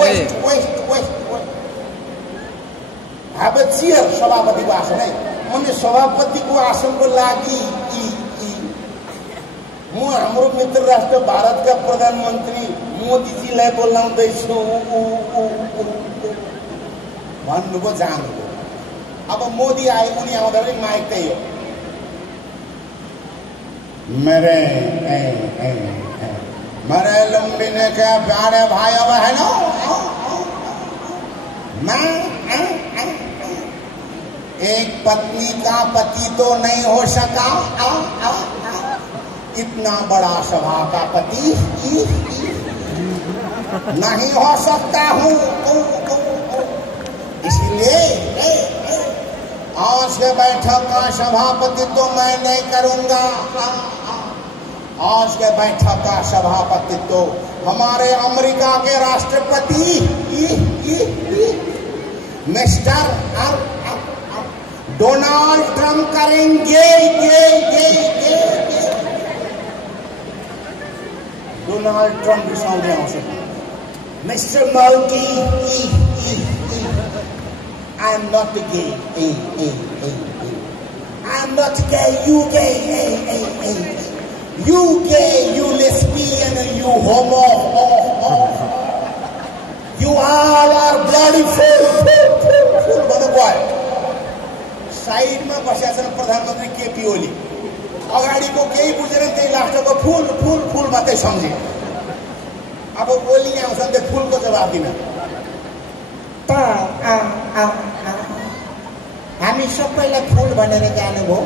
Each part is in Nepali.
West west west have a chair सभापति को आसन है मने सभापति को आसन को लागी म हाम्रो मित्र राष्ट्र भारत का प्रधानमंत्री मोदी जी लाई बोलाउँदै छु भन्नुको जान्नुको अब मोदी आए उनी आउँदा पनि माइक त्यही हो मेरे लंबिने के प्यारे भाइयों बहनों मैं एक पत्नी का पति तो नहीं हो सका इतना बड़ा सभा का पति नहीं हो सकता हूँ इसलिए आज के बैठक का सभापति तो मैं नहीं करूंगा आज के बैठक का सभापति तो हमारे अमेरिका के राष्ट्रपति मिस्टर डोनाल्ड ट्रम्प करेंगे डोनाल्ड ट्रम्प रिसाउँदै आउँछ mister Modi I am not gay I am not gay you gay you gay you lesbian you homo you all are bloody fool भन्नुभयो साइडमा बसेका छन् प्रधानमन्त्री केपी ओली अगाडिको केही बुझेर त्यही लास्टको फुल फुल फुल मात्रै सम्झे अब ओली आउँछन् त्यो फुलको जवाब दिन हामी सबैलाई फुल भनेर जानुभयो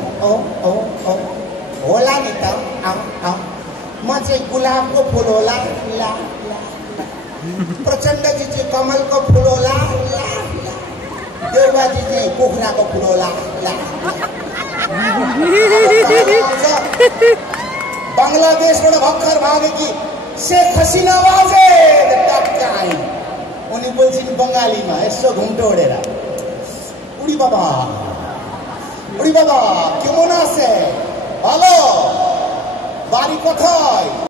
होला नि त म चाहिँ गुलाबको फुल होला प्रचण्डजी चाहिँ कमलको फुल होला देउबाजी चाहिँ कुखुराको फुल होला बङ्गलादेशबाट भर्खर भागेकी शेख हसिना बाजे उनी बोल्छिन् बङ्गालीमा यसो घुम्टो ओढेर उडी बाबा के मनासे हेलो बारी कोথায়